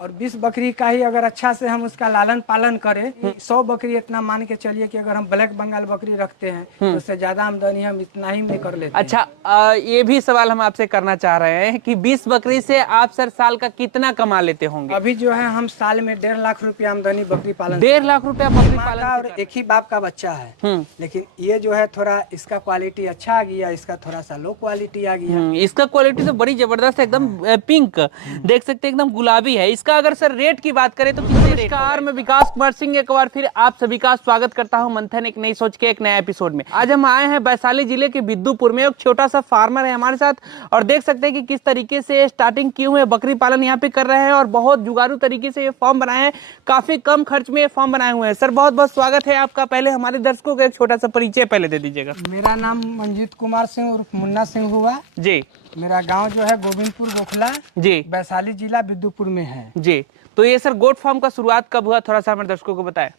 और 20 बकरी का ही अगर अच्छा से हम उसका लालन पालन करें, 100 बकरी इतना मान के चलिए कि अगर हम ब्लैक बंगाल बकरी रखते हैं तो उससे ज्यादा आमदनी हम इतना ही में कर लेते हैं। अच्छा, ये भी सवाल हम आपसे करना चाह रहे हैं कि 20 बकरी से आप सर साल का कितना कमा लेते होंगे? अभी जो है हम साल में 1.5 लाख रुपया आमदनी बकरी पालन 1.5 लाख रुपया बकरी माँ पालन का, से और कर- एक ही बाप का बच्चा है। लेकिन ये जो है थोड़ा इसका क्वालिटी अच्छा आ गया, इसका थोड़ा सा लो क्वालिटी आ गया। इसका क्वालिटी तो बड़ी जबरदस्त है, एकदम पिंक, देख सकते हैं एकदम गुलाबी है। इसका अगर सर रेट की बात करें तो कितने रेट? नमस्कार, मैं विकास कुमार सिंह एक बार फिर आप सभी का स्वागत करता हूं मंथन एक नई सोच के एक नया एपिसोड में। आज हम आए हैं वैशाली जिले के बिद्दुपुर में। एक छोटा सा फार्मर है हमारे साथ और देख सकते हैं कि किस तरीके से स्टार्टिंग किए हुए बकरी पालन यहाँ पे कर रहे हैं और बहुत जुगाड़ू तरीके से ये फॉर्म बनाए हैं, काफी कम खर्च में ये फॉर्म बनाए हुए हैं। सर बहुत बहुत स्वागत है आपका। पहले हमारे दर्शकों को एक छोटा सा परिचय पहले दे दीजिएगा। मेरा नाम मंजीत कुमार सिंह उर्फ मुन्ना सिंह हुआ जी। मेरा गांव जो है गोविंदपुर गोखला जी। वैशाली जिला बिद्दुपुर में है। जी, तो ये सर गोट फार्म का शुरुआत कब हुआ, थोड़ा सा हमारे दर्शकों को बताएं।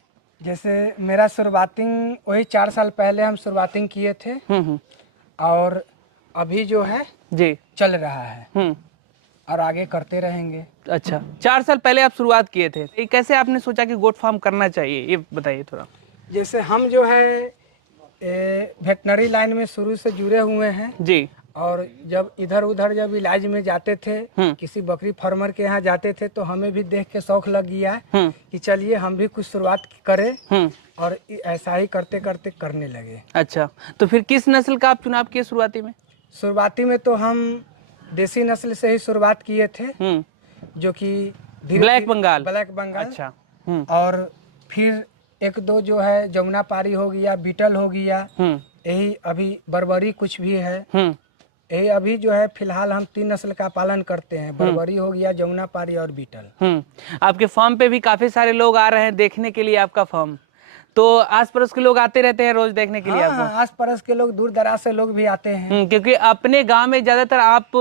जैसे मेरा शुरुआतिंग वही 4 साल पहले हम शुरुआतिंग किए थे और अभी जो है जी चल रहा है और आगे करते रहेंगे। अच्छा, 4 साल पहले आप शुरुआत किए थे, ये कैसे आपने सोचा कि गोट फार्म करना चाहिए, ये बताइए थोड़ा। जैसे हम जो है वेटनरी लाइन में शुरू से जुड़े हुए हैं जी। और जब इधर उधर जब इलाज में जाते थे, किसी बकरी फार्मर के यहाँ जाते थे तो हमें भी देख के शौक लग गया कि चलिए हम भी कुछ शुरुआत करें और ऐसा ही करते करते करने लगे। अच्छा, तो फिर किस नस्ल का आप चुनाव किए शुरुआती में? शुरुआती में तो हम देसी नस्ल से ही शुरुआत किए थे, जो कि ब्लैक बंगाल। ब्लैक बंगाल। अच्छा। और फिर एक दो जो है जमुना पारी हो गया, बीटल हो गया, यही अभी बर्बरी कुछ भी है। यही अभी जो है फिलहाल हम 3 नस्ल का पालन करते हैं, बर्बरी हो गया, जमुना पारी और बीटल। आपके फार्म पे भी काफी सारे लोग आ रहे हैं देखने के लिए आपका फार्म, तो आस पड़ोस के लोग आते रहते हैं रोज देखने के लिए आपको? हाँ, आस पड़ोस के लोग, दूर दराज से लोग भी आते हैं। क्योंकि अपने गांव में ज्यादातर आप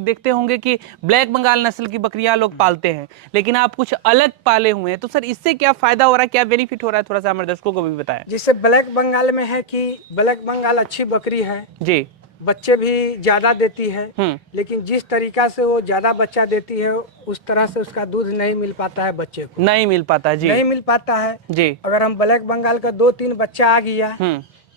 देखते होंगे कि ब्लैक बंगाल नस्ल की बकरियां लोग पालते हैं, लेकिन आप कुछ अलग पाले हुए हैं, तो सर इससे क्या फायदा हो रहा है, क्या बेनिफिट हो रहा है, थोड़ा सा हमारे दर्शकों को भी बताएं। जिससे ब्लैक बंगाल में है कि ब्लैक बंगाल अच्छी बकरी है जी, बच्चे भी ज्यादा देती है, लेकिन जिस तरीका से वो ज्यादा बच्चा देती है उस तरह से उसका दूध नहीं मिल पाता है, बच्चे को नहीं मिल पाता जी, नहीं मिल पाता है जी। अगर हम ब्लैक बंगाल का 2-3 बच्चा आ गया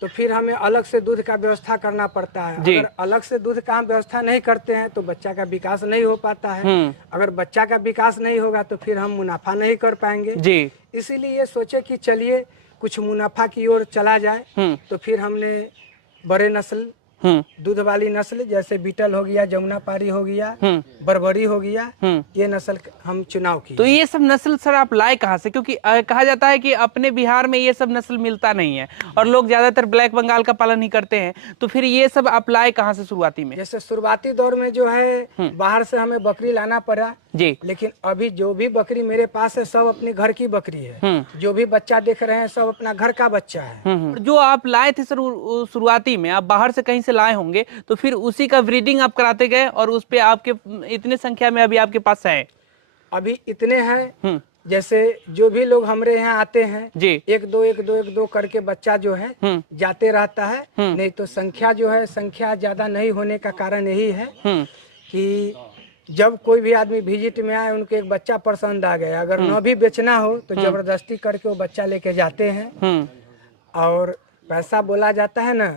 तो फिर हमें अलग से दूध का व्यवस्था करना पड़ता है। अगर अलग से दूध का हम व्यवस्था नहीं करते हैं तो बच्चा का विकास नहीं हो पाता है। अगर बच्चा का विकास नहीं होगा तो फिर हम मुनाफा नहीं कर पाएंगे जी। इसीलिए ये सोचे कि चलिए कुछ मुनाफा की ओर चला जाए, तो फिर हमने बड़े नस्ल, दूध वाली नस्ल जैसे बीटल हो गया, जमुना पारी हो गया, बर्बरी हो गया, ये नस्ल हम चुनाव की। तो ये सब नस्ल सर आप लाए कहाँ से? क्योंकि कहा जाता है कि अपने बिहार में ये सब नस्ल मिलता नहीं है और लोग ज्यादातर ब्लैक बंगाल का पालन ही करते हैं, तो फिर ये सब आप लाए कहाँ से शुरुआती में? जैसे शुरुआती दौर में जो है बाहर से हमें बकरी लाना पड़ा जी, लेकिन अभी जो भी बकरी मेरे पास है सब अपने घर की बकरी है। जो भी बच्चा देख रहे हैं सब अपना घर का बच्चा है। जो आप लाए थे सर शुरुआती में, आप बाहर से कहीं से लाए होंगे, तो फिर उसी का ब्रीडिंग आप कराते गए और उस पे आपके इतने संख्या में अभी आपके पास है? अभी इतने हैं, जैसे जो भी लोग हमारे यहाँ आते हैं जी, एक दो करके बच्चा जो है जाते रहता है। नहीं तो संख्या जो है, संख्या ज्यादा नहीं होने का कारण यही है कि जब कोई भी आदमी विजिट में आए उनको एक बच्चा पसंद आ गया, अगर न भी बेचना हो तो जबरदस्ती करके वो बच्चा लेके जाते हैं। और पैसा बोला जाता है ना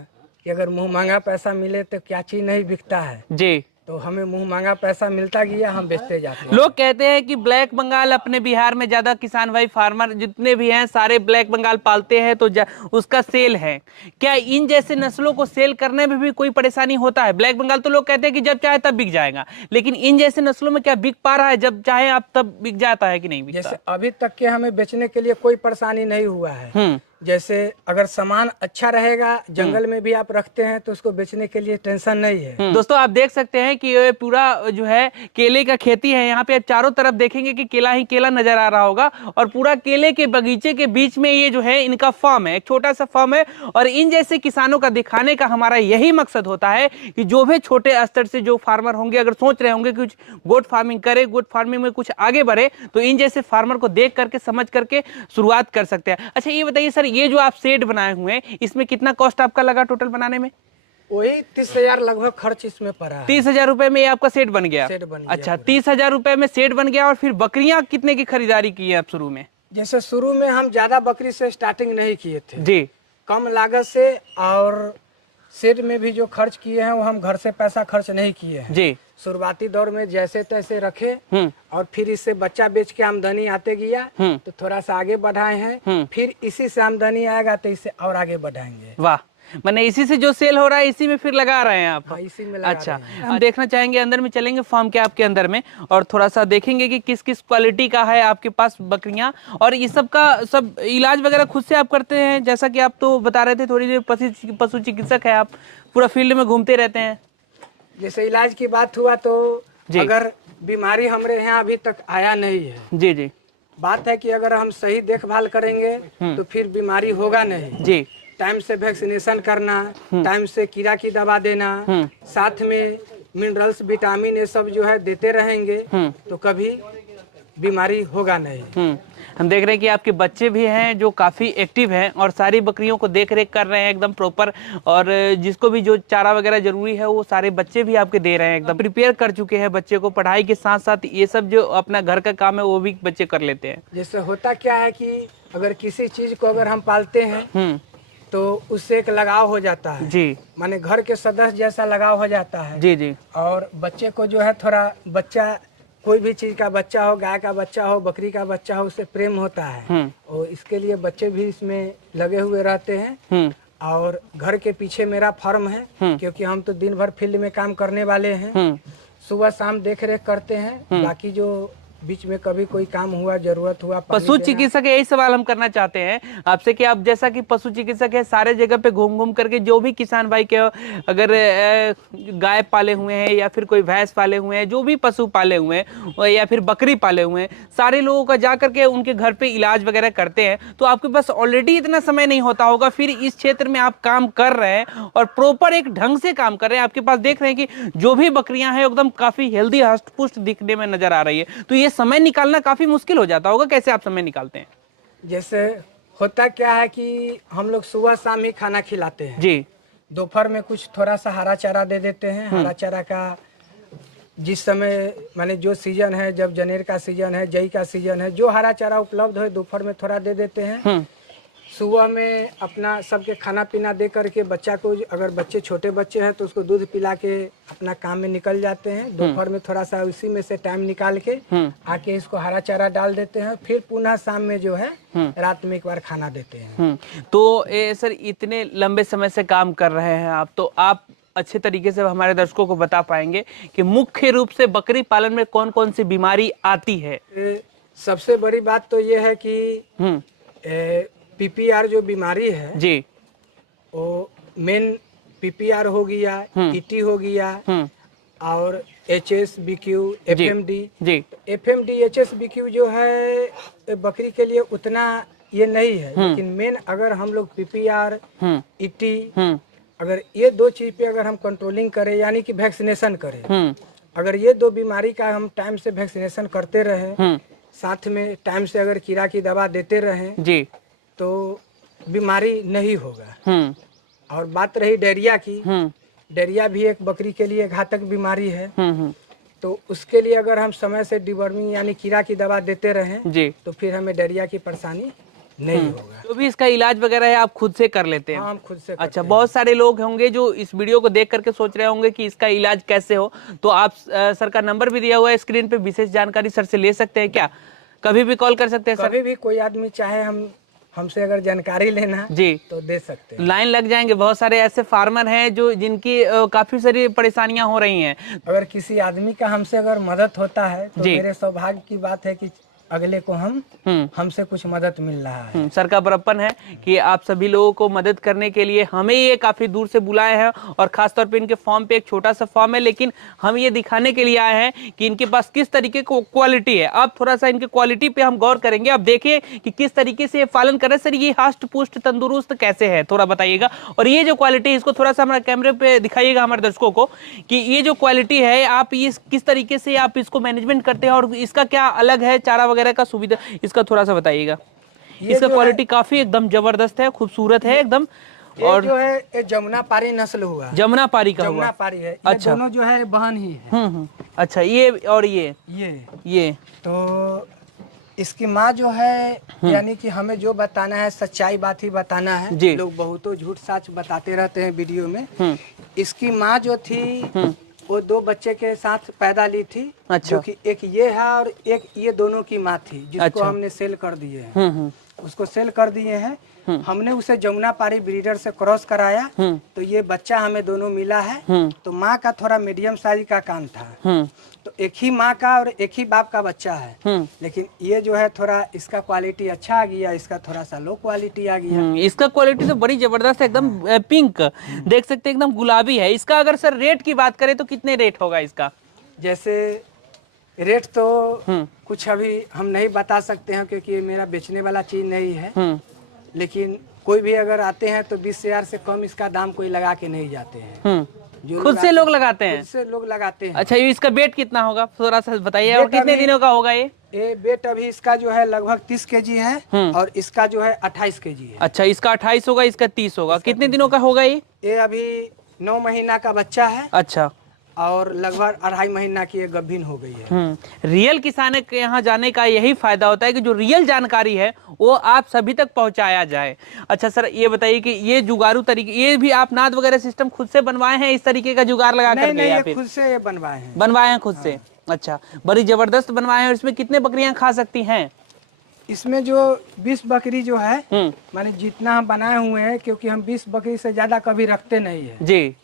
कि अगर मुंह मांगा पैसा मिले तो क्या चीज नहीं बिकता है जी, तो हमें मुंह मांगा पैसा मिलता गया, हम बेचते जाते हैं। लोग कहते हैं कि ब्लैक बंगाल अपने बिहार में ज्यादा किसान भाई फार्मर जितने भी हैं सारे ब्लैक बंगाल पालते हैं तो उसका सेल है। क्या इन जैसे नस्लों को सेल करने में भी कोई परेशानी होता है? ब्लैक बंगाल तो लोग कहते हैं कि जब चाहे तब बिक जाएगा, लेकिन इन जैसे नस्लों में क्या बिक पा रहा है? जब चाहे आप तब बिक जाता है कि नहीं बिकता? जैसे अभी तक के हमें बेचने के लिए कोई परेशानी नहीं हुआ है। जैसे अगर सामान अच्छा रहेगा, जंगल में भी आप रखते हैं तो उसको बेचने के लिए टेंशन नहीं है। दोस्तों आप देख सकते हैं कि ये पूरा जो है केले का खेती है। यहाँ पे आप चारों तरफ देखेंगे कि केला ही केला नजर आ रहा होगा और पूरा केले के बगीचे के बीच में ये जो है इनका फार्म है, एक छोटा सा फार्म है। और इन जैसे किसानों का दिखाने का हमारा यही मकसद होता है कि जो भी छोटे स्तर से जो फार्मर होंगे, अगर सोच रहे होंगे कुछ गोट फार्मिंग करे, गोट फार्मिंग में कुछ आगे बढ़े, तो इन जैसे फार्मर को देख करके समझ करके शुरुआत कर सकते हैं। अच्छा ये बताइए सर, ये जो आप शेड बनाए हुए हैं इसमें कितना कॉस्ट आपका लगा टोटल बनाने में? वही 30,000 लगभग खर्च इसमें पड़ा है। 30,000 रुपए में ये आपका सेट बन गया? सेट बन गया। अच्छा, 30,000 रुपए में सेट बन गया। और फिर बकरियां कितने की खरीदारी की है आप शुरू में? जैसे शुरू में हम ज्यादा बकरी से स्टार्टिंग नहीं किए थे जी, कम लागत से, और सेट में भी जो खर्च किए हैं वो हम घर से पैसा खर्च नहीं किए हैं जी। शुरुआती दौर में जैसे तैसे रखे, और फिर इससे बच्चा बेच के आमदनी आते गया तो थोड़ा सा आगे बढ़ाए हैं, फिर इसी से आमदनी आएगा तो इससे और आगे बढ़ाएंगे। वाह, मैंने इसी से जो सेल हो रहा है इसी में फिर लगा रहे हैं आप? हाँ, इसी में लगा अच्छा, रहे हैं। हम देखना चाहेंगे, अंदर में चलेंगे फार्म के आपके अंदर में, और थोड़ा सा देखेंगे कि किस किस क्वालिटी का है आपके पास बकरियां, और ये सब का सब इलाज वगैरह खुद से आप करते हैं? जैसा कि आप तो बता रहे थे थोड़ी देर, पशु चिकित्सक है आप, पूरा फील्ड में घूमते रहते हैं। जैसे इलाज की बात हुआ तो अगर बीमारी हमारे यहाँ अभी तक आया नहीं है, जी जी, बात है कि अगर हम सही देखभाल करेंगे तो फिर बीमारी होगा नहीं जी। टाइम से वैक्सीनेशन करना, टाइम से कीड़ा की दवा देना, साथ में मिनरल्स विटामिन ये सब जो है देते रहेंगे तो कभी बीमारी होगा नहीं। हम देख रहे हैं कि आपके बच्चे भी हैं जो काफ़ी एक्टिव हैं और सारी बकरियों को देख रेख कर रहे हैं एकदम प्रॉपर, और जिसको भी जो चारा वगैरह जरूरी है वो सारे बच्चे भी आपके दे रहे हैं, एकदम प्रिपेयर कर चुके हैं बच्चे को। पढ़ाई के साथ साथ ये सब जो अपना घर का काम है वो भी बच्चे कर लेते हैं। जैसे होता क्या है कि अगर किसी चीज को अगर हम पालते हैं तो उससे एक लगाव हो जाता है जी, माने घर के सदस्य जैसा लगाव हो जाता है जी जी। और बच्चे को जो है थोड़ा, बच्चा कोई भी चीज का बच्चा हो, गाय का बच्चा हो, बकरी का बच्चा हो, उससे प्रेम होता है और इसके लिए बच्चे भी इसमें लगे हुए रहते हैं। और घर के पीछे मेरा फार्म है क्योंकि हम तो दिन भर फील्ड में काम करने वाले हैं, सुबह शाम देख रेख करते हैं, बाकी जो बीच में कभी कोई काम हुआ, जरूरत हुआ, पशु चिकित्सक, यही सवाल हम करना चाहते हैं आपसे कि आप जैसा कि पशु चिकित्सक है, सारे जगह पे घूम घूम करके जो भी किसान भाई के अगर गाय पाले हुए हैं या फिर कोई भैंस पाले हुए हैं, जो भी पशु पाले हुए हैं या फिर बकरी पाले हुए हैं, सारे लोगों का जा करके उनके घर पे इलाज वगैरह करते हैं, तो आपके पास ऑलरेडी इतना समय नहीं होता होगा, फिर इस क्षेत्र में आप काम कर रहे हैं और प्रॉपर एक ढंग से काम कर रहे हैं। आपके पास देख रहे हैं कि जो भी बकरियां हैं एकदम काफी हेल्दी, हष्ट पुष्ट दिखने में नजर आ रही है, तो ये समय निकालना काफी मुश्किल हो जाता होगा, कैसे आप समय निकालते हैं? जैसे होता क्या है कि हम लोग सुबह शाम ही खाना खिलाते हैं जी, दोपहर में कुछ थोड़ा सा हरा चारा दे देते हैं। हरा चारा का जिस समय माने जो सीजन है, जब जनेर का सीजन है, जई का सीजन है, जो हरा चारा उपलब्ध हो दोपहर में थोड़ा दे देते हैं। सुबह में अपना सबके खाना पीना दे करके बच्चा को, अगर बच्चे छोटे बच्चे हैं तो उसको दूध पिला के अपना काम में निकल जाते हैं। दोपहर में थोड़ा सा उसी में से टाइम निकाल के आके इसको हरा चारा डाल देते हैं, फिर पुनः शाम में जो है रात में एक बार खाना देते हैं। तो सर इतने लंबे समय से काम कर रहे हैं आप, तो आप अच्छे तरीके से हमारे दर्शकों को बता पाएंगे कि मुख्य रूप से बकरी पालन में कौन कौन सी बीमारी आती है? सबसे बड़ी बात तो ये है कि पीपीआर जो बीमारी है जी, वो मेन पीपीआर हो गया, ईटी हो गया और HSBQ, FMD जी। FMD HSBQ जो है बकरी के लिए उतना ये नहीं है, लेकिन मेन अगर हम लोग पीपीआर, ईटी, अगर ये दो चीज पे अगर हम कंट्रोलिंग करें यानी कि वैक्सीनेशन करें, अगर ये दो बीमारी का हम टाइम से वैक्सीनेशन करते रहे, साथ में टाइम से अगर कीड़ा की दवा देते रहे जी, तो बीमारी नहीं होगा। और बात रही डायरिया की, डायरिया भी एक बकरी के लिए घातक बीमारी है, तो उसके लिए अगर हम समय से डिवर्मिंग यानी कीड़ा की दवा देते रहें जी, तो फिर हमें डायरिया की परेशानी नहीं होगा। तो भी इसका इलाज वगैरह है आप खुद से कर लेते हैं? हम खुद से। अच्छा, बहुत सारे लोग होंगे जो इस वीडियो को देख करके सोच रहे होंगे कि इसका इलाज कैसे हो, तो आप सर का नंबर भी दिया हुआ है स्क्रीन पे, विशेष जानकारी सर से ले सकते हैं क्या? कभी भी कॉल कर सकते हैं सर? कभी भी कोई आदमी चाहे हमसे अगर जानकारी लेना जी तो दे सकते हैं। लाइन लग जाएंगे, बहुत सारे ऐसे फार्मर हैं जो जिनकी काफी सारी परेशानियां हो रही हैं। अगर किसी आदमी का हमसे अगर मदद होता है तो मेरे सौभाग्य की बात है कि अगले को हमसे कुछ मदद मिल रहा है। सर का बड़प्पन है कि आप सभी लोगों को मदद करने के लिए हमें ये काफी दूर से बुलाए हैं, और खासतौर पे इनके फॉर्म पे एक छोटा सा फॉर्म है, लेकिन हम ये दिखाने के लिए आए हैं कि इनके पास किस तरीके को क्वालिटी है। अब थोड़ा सा इनके क्वालिटी पे हम गौर करेंगे। अब देखिए कि किस तरीके से ये पालन कर रहे हैं। सर ये हष्ट पुष्ट तंदुरुस्त कैसे है, थोड़ा बताइएगा। और ये जो क्वालिटी है इसको थोड़ा सा हमारे कैमरे पे दिखाइएगा हमारे दर्शकों को कि ये जो क्वालिटी है आप ये किस तरीके से आप इसको मैनेजमेंट करते हैं और इसका क्या अलग है चारा वगैरह का सुविधा, इसका थोड़ा सा बताइएगा। इसका क्वालिटी काफी एकदम जबरदस्त है, खूबसूरत है एकदम, और जो है ये जमुना पारी नस्ल हुआ। जमुना पारी का जमुना हुआ। पारी है। अच्छा। दोनों जो है बहन ही है। अच्छा, ये और ये तो इसकी माँ जो है, यानी कि हमें जो बताना है सच्चाई बात ही बताना है। लोग बहुतों झूठ सच बताते रहते हैं वीडियो में। इसकी माँ जो थी वो 2 बच्चे के साथ पैदा ली थी। अच्छा। जो कि एक ये है और एक ये दोनों की माँ थी, जिसको अच्छा। हमने सेल कर दिए हैं। उसको सेल कर दिए हैं। हमने उसे जमुना पारी ब्रीडर से क्रॉस कराया, तो ये बच्चा हमें दोनों मिला है। तो माँ का थोड़ा मीडियम साइज का कान था, तो एक ही माँ का और एक ही बाप का बच्चा है। लेकिन ये जो है थोड़ा इसका क्वालिटी अच्छा आ गया, इसका थोड़ा सा लो क्वालिटी आ गया। इसका क्वालिटी तो बड़ी जबरदस्त है, एकदम पिंक देख सकते हैं, एकदम गुलाबी है। इसका अगर सर रेट की बात करें तो कितने रेट होगा इसका? जैसे रेट तो कुछ अभी हम नहीं बता सकते हैं, क्योंकि ये मेरा बेचने वाला चीज नहीं है। लेकिन कोई भी अगर आते हैं तो 20,000 से कम इसका दाम कोई लगा के नहीं जाते हैं। जो खुद से लोग लगाते हैं? खुद से लोग लगाते हैं। अच्छा, ये इसका वेट कितना होगा थोड़ा सा बताइए, और कितने दिनों का होगा ये वेट अभी इसका जो है लगभग 30 kg है और इसका जो है 28 kg है। अच्छा, इसका 28 होगा, इसका 30 होगा। कितने दिनों का होगा ये अभी 9 महीना का बच्चा है। अच्छा। और लगभग 2.5 महीना की ये गभीन हो गई है। रियल किसान के यहाँ जाने का यही फायदा होता है कि जो रियल जानकारी है वो आप सभी तक पहुंचाया जाए। अच्छा सर, ये बताइए कि ये जुगाड़ू तरीके, ये भी आप नाद वगैरह सिस्टम खुद से बनवाए हैं, इस तरीके का जुगाड़ लगा करके? या फिर खुद से बनवाए हैं? बनवाए हैं खुद से। अच्छा, बड़ी जबरदस्त बनवाए हैं। और इसमें कितने बकरियां खा सकती हैं? इसमें जो 20 बकरी जो है, माने जितना हम बनाए हुए हैं, क्योंकि हम 20 बकरी से ज्यादा कभी रखते नहीं है जी।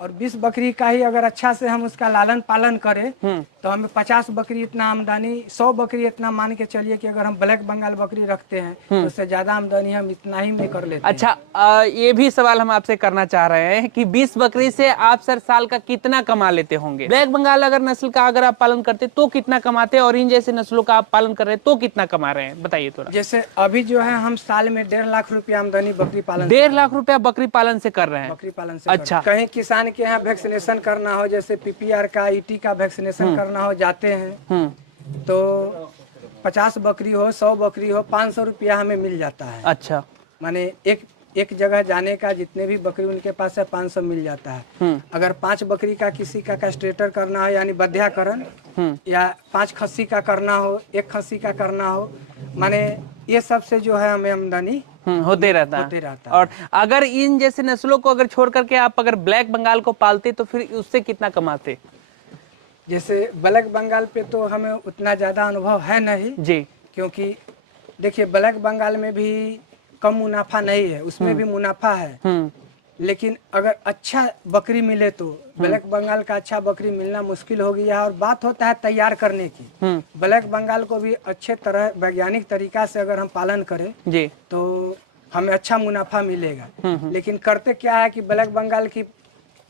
और 20 बकरी का ही अगर अच्छा से हम उसका लालन पालन करें तो हमें 50 बकरी इतना आमदनी, 100 बकरी इतना मान के चलिए कि अगर हम ब्लैक बंगाल बकरी रखते हैं तो उससे ज्यादा आमदनी हम इतना ही में कर लेते हैं। अच्छा, ये भी सवाल हम आपसे करना चाह रहे हैं कि 20 बकरी से आप सर साल का कितना कमा लेते होंगे? ब्लैक बंगाल अगर नस्ल का अगर आप पालन करते तो कितना कमाते, और इन जैसे नस्लों का आप पालन कर रहे हैं तो कितना कमा रहे हैं, बताइए थोड़ा। जैसे अभी जो है हम साल में 1.5 लाख रुपया आमदनी बकरी पालन, 1.5 लाख रुपया बकरी पालन से कर रहे हैं? बकरी पालन से। अच्छा। कहीं किसान के यहाँ वैक्सीनेशन करना हो, जैसे PPR का, ET का वैक्सीनेशन करना हो, जाते हैं तो 50 बकरी हो, 100 बकरी हो, 500 रुपया हमें मिल जाता है। अच्छा। माने एक जगह जाने का जितने भी बकरी उनके पास है 500 मिल जाता है। अगर 5 बकरी का किसी का कैस्ट्रेटर करना हो, यानी बध्याकरण, या 5 खस्सी का करना हो, 1 खस्सी का करना हो, माने ये सब से जो है हमें आमदनी होते रहता है। और अगर इन जैसे नस्लों को अगर छोड़ करके आप अगर ब्लैक बंगाल को पालते तो फिर उससे कितना कमाते? जैसे ब्लैक बंगाल पे तो हमें उतना ज्यादा अनुभव है नहीं जी, क्योंकि देखिए ब्लैक बंगाल में भी कम मुनाफा नहीं है, उसमें भी मुनाफा है। लेकिन अगर अच्छा बकरी मिले तो ब्लैक बंगाल का अच्छा बकरी मिलना मुश्किल हो गया है। और बात होता है तैयार करने की, ब्लैक बंगाल को भी अच्छे तरह वैज्ञानिक तरीका से अगर हम पालन करें जी तो हमें अच्छा मुनाफा मिलेगा। लेकिन करते क्या है कि ब्लैक बंगाल की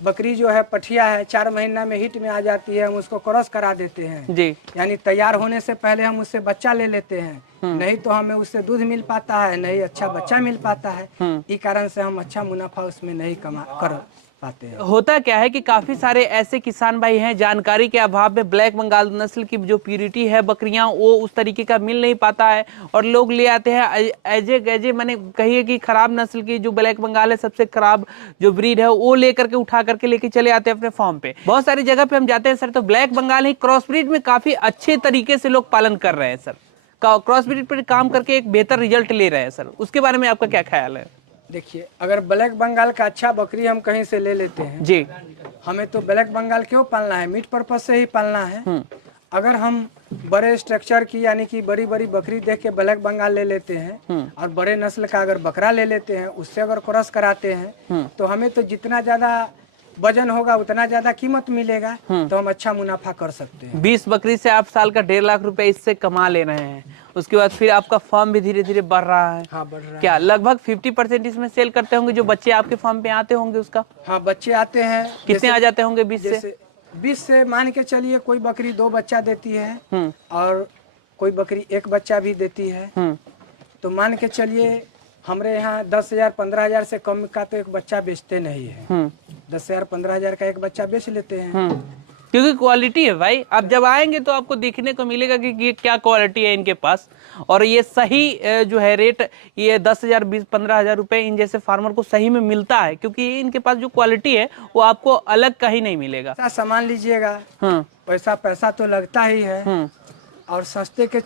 बकरी जो है पठिया है, 4 महीना में हिट में आ जाती है, हम उसको क्रॉस करा देते हैं जी, यानी तैयार होने से पहले हम उससे बच्चा ले लेते हैं। नहीं तो हमें उससे दूध मिल पाता है, नहीं अच्छा बच्चा मिल पाता है। इस कारण से हम अच्छा मुनाफा उसमें नहीं कमा कर पाते हैं। होता क्या है कि काफी सारे ऐसे किसान भाई हैं, जानकारी के अभाव में ब्लैक बंगाल नस्ल की जो प्यूरिटी है बकरियां वो उस तरीके का मिल नहीं पाता है, और लोग ले आते हैं एजे मैंने कहिए कि खराब नस्ल की जो ब्लैक बंगाल है, सबसे खराब जो ब्रीड है, वो लेकर के उठा करके लेके चले आते हैं अपने फार्म पे। बहुत सारी जगह पे हम जाते हैं सर, तो ब्लैक बंगाल ही क्रॉस ब्रीड में काफी अच्छे तरीके से लोग पालन कर रहे हैं सर, क्रॉस ब्रीड पर काम करके एक बेहतर रिजल्ट ले रहे हैं सर। उसके बारे में आपका क्या ख्याल है? देखिए, अगर ब्लैक बंगाल का अच्छा बकरी हम कहीं से ले लेते हैं जी, हमें तो ब्लैक बंगाल क्यों पालना है, मीट पर्पज से ही पालना है। अगर हम बड़े स्ट्रक्चर की यानी कि बड़ी बड़ी बकरी देख के ब्लैक बंगाल ले लेते हैं और बड़े नस्ल का अगर बकरा ले लेते हैं, उससे अगर क्रॉस कराते हैं तो हमें तो जितना ज्यादा वजन होगा उतना ज्यादा कीमत मिलेगा, तो हम अच्छा मुनाफा कर सकते हैं। 20 बकरी से आप साल का 1.5 लाख रुपए इससे कमा ले रहे हैं। उसके बाद फिर आपका फार्म भी धीरे धीरे बढ़ रहा है। हाँ, बढ़ रहा है। क्या लगभग 50% इसमें सेल करते होंगे जो बच्चे आपके फार्म पे आते होंगे उसका? हाँ, बच्चे आते हैं। कितने आ जाते होंगे 20 से मान के चलिए, कोई बकरी 2 बच्चा देती है और कोई बकरी 1 बच्चा भी देती है। तो मान के चलिए हमारे यहाँ 10,000 15,000 से कम का तो एक बच्चा बेचते नहीं है। 10,000 15,000 का एक बच्चा बेच लेते हैं। क्योंकि क्वालिटी है भाई। आप जब आएंगे तो आपको देखने को मिलेगा कि ये क्या क्वालिटी है इनके पास। और ये सही जो है रेट, ये 10,000 15,000 रुपए इन जैसे फार्मर को सही में मिलता है, क्योंकि इनके पास जो क्वालिटी है वो आपको अलग कहीं नहीं मिलेगा। सामान लीजिएगा वैसा पैसा तो लगता ही है। और सस्ते के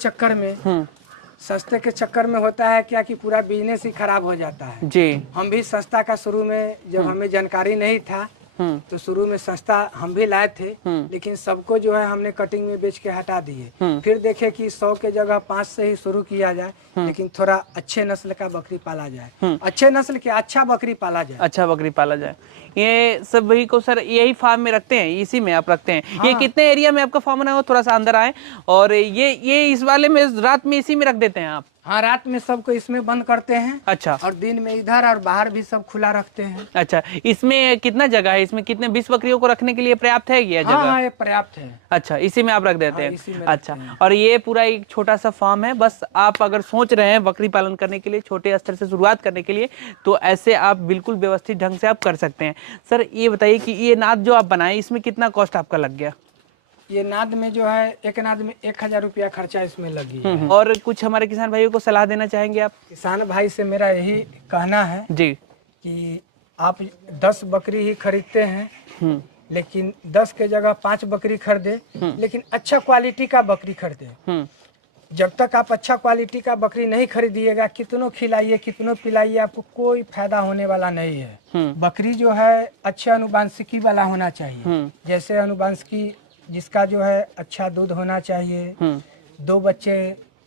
चक्कर में होता है क्या कि पूरा बिजनेस ही खराब हो जाता है जी। हम भी सस्ता का शुरू में जब हमें जानकारी नहीं था तो शुरू में सस्ता हम भी लाए थे, लेकिन सबको जो है हमने कटिंग में बेच के हटा दिए। फिर देखे कि 100 के जगह 5 से ही शुरू किया जाए, लेकिन थोड़ा अच्छे नस्ल का बकरी पाला जाए, अच्छे नस्ल के अच्छा बकरी पाला जाए, अच्छा बकरी पाला जाए। ये सब वही को सर यही फार्म में रखते हैं, इसी में आप रखते हैं। हाँ। ये कितने एरिया में आपका फार्म है, वो थोड़ा सा अंदर आए। और ये इस वाले में रात में इसी में रख देते हैं आप? हाँ, रात में सबको इसमें बंद करते हैं। अच्छा। और दिन में इधर और बाहर भी सब खुला रखते हैं। अच्छा, इसमें कितना जगह है? इसमें कितने 20 बकरियों को रखने के लिए पर्याप्त है ये जगह? हाँ, ये पर्याप्त है। अच्छा, इसी में आप रख देते हैं? इसी में अच्छा। और ये पूरा एक छोटा सा फार्म है। बस आप अगर सोच रहे हैं बकरी पालन करने के लिए, छोटे स्तर से शुरुआत करने के लिए, तो ऐसे आप बिल्कुल व्यवस्थित ढंग से आप कर सकते हैं। सर ये बताइए कि ये नाद जो आप बनाए इसमें कितना कॉस्ट आपका लग गया? ये नाद में जो है एक नाद में 1,000 रुपया खर्चा इसमें लगी है। और कुछ हमारे किसान भाइयों को सलाह देना चाहेंगे आप? किसान भाई से मेरा यही कहना है जी कि आप 10 बकरी ही खरीदते हैं, लेकिन 10 के जगह 5 बकरी खरीदे, लेकिन अच्छा क्वालिटी का बकरी खरीदे। जब तक आप अच्छा क्वालिटी का बकरी नहीं खरीदिएगा, कितनों खिलाइए कितनों पिलाइए, आपको कोई फायदा होने वाला नहीं है। बकरी जो है अच्छे अनुवांशिकी वाला होना चाहिए। जैसे अनुवांशिकी जिसका जो है अच्छा दूध होना चाहिए, 2 बच्चे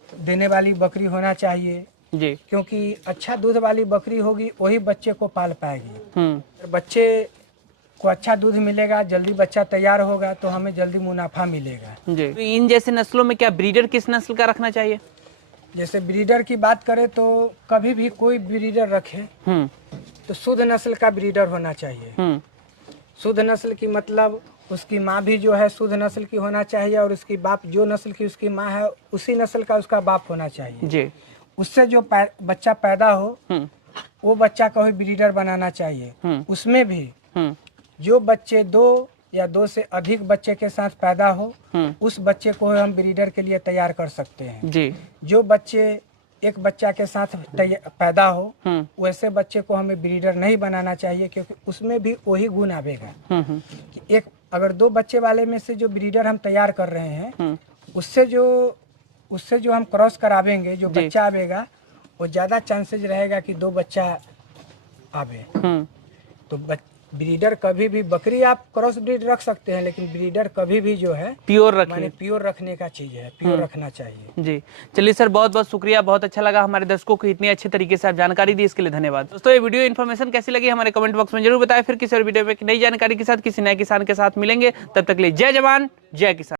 देने वाली बकरी होना चाहिए जी। क्योंकि अच्छा दूध वाली बकरी होगी वही बच्चे को पाल पाएगी। बच्चे को अच्छा दूध मिलेगा, जल्दी बच्चा तैयार होगा तो हमें जल्दी मुनाफा मिलेगा जी। तो इन जैसे नस्लों में क्या ब्रीडर किस नस्ल का रखना चाहिए? जैसे ब्रीडर की बात करें तो कभी भी कोई ब्रीडर रखे तो शुद्ध नस्ल का ब्रीडर होना चाहिए। शुद्ध नस्ल की मतलब उसकी माँ भी जो है शुद्ध नस्ल की होना चाहिए, और उसकी बाप जो नस्ल की उसकी माँ है उसी नस्ल का उसका बाप होना चाहिए जी। उससे जो बच्चा पैदा हो वो बच्चा को ही ब्रीडर बनाना चाहिए। उसमें भी जो बच्चे 2 या 2 से अधिक बच्चे के साथ पैदा हो उस बच्चे को हम ब्रीडर के लिए तैयार कर सकते हैं जी। जो बच्चे एक बच्चा के साथ पैदा हो वैसे बच्चे को हमें ब्रीडर नहीं बनाना चाहिए, क्योंकि उसमें भी वही गुण आवेगा कि एक अगर 2 बच्चे वाले में से जो ब्रीडर हम तैयार कर रहे हैं उससे जो हम क्रॉस करावेंगे, जो बच्चा आवेगा वो ज्यादा चांसेस रहेगा कि 2 बच्चा आवे। तो ब्रीडर कभी भी, बकरी आप क्रॉस ब्रीड रख सकते हैं, लेकिन ब्रीडर कभी भी जो है प्योर रखने, प्योर रखने का चीज है, प्योर रखना चाहिए जी। चलिए सर, बहुत बहुत शुक्रिया, बहुत अच्छा लगा हमारे दर्शकों को इतनी अच्छे तरीके से आप जानकारी दी, इसके लिए धन्यवाद। दोस्तों ये वीडियो इन्फॉर्मेशन कैसी लगी हमारे कमेंट बॉक्स में जरूर बताएं। फिर किसी और वीडियो में नई जानकारी के साथ किसी नए किसान के साथ मिलेंगे, तब तक के लिए जय जवान जय किसान।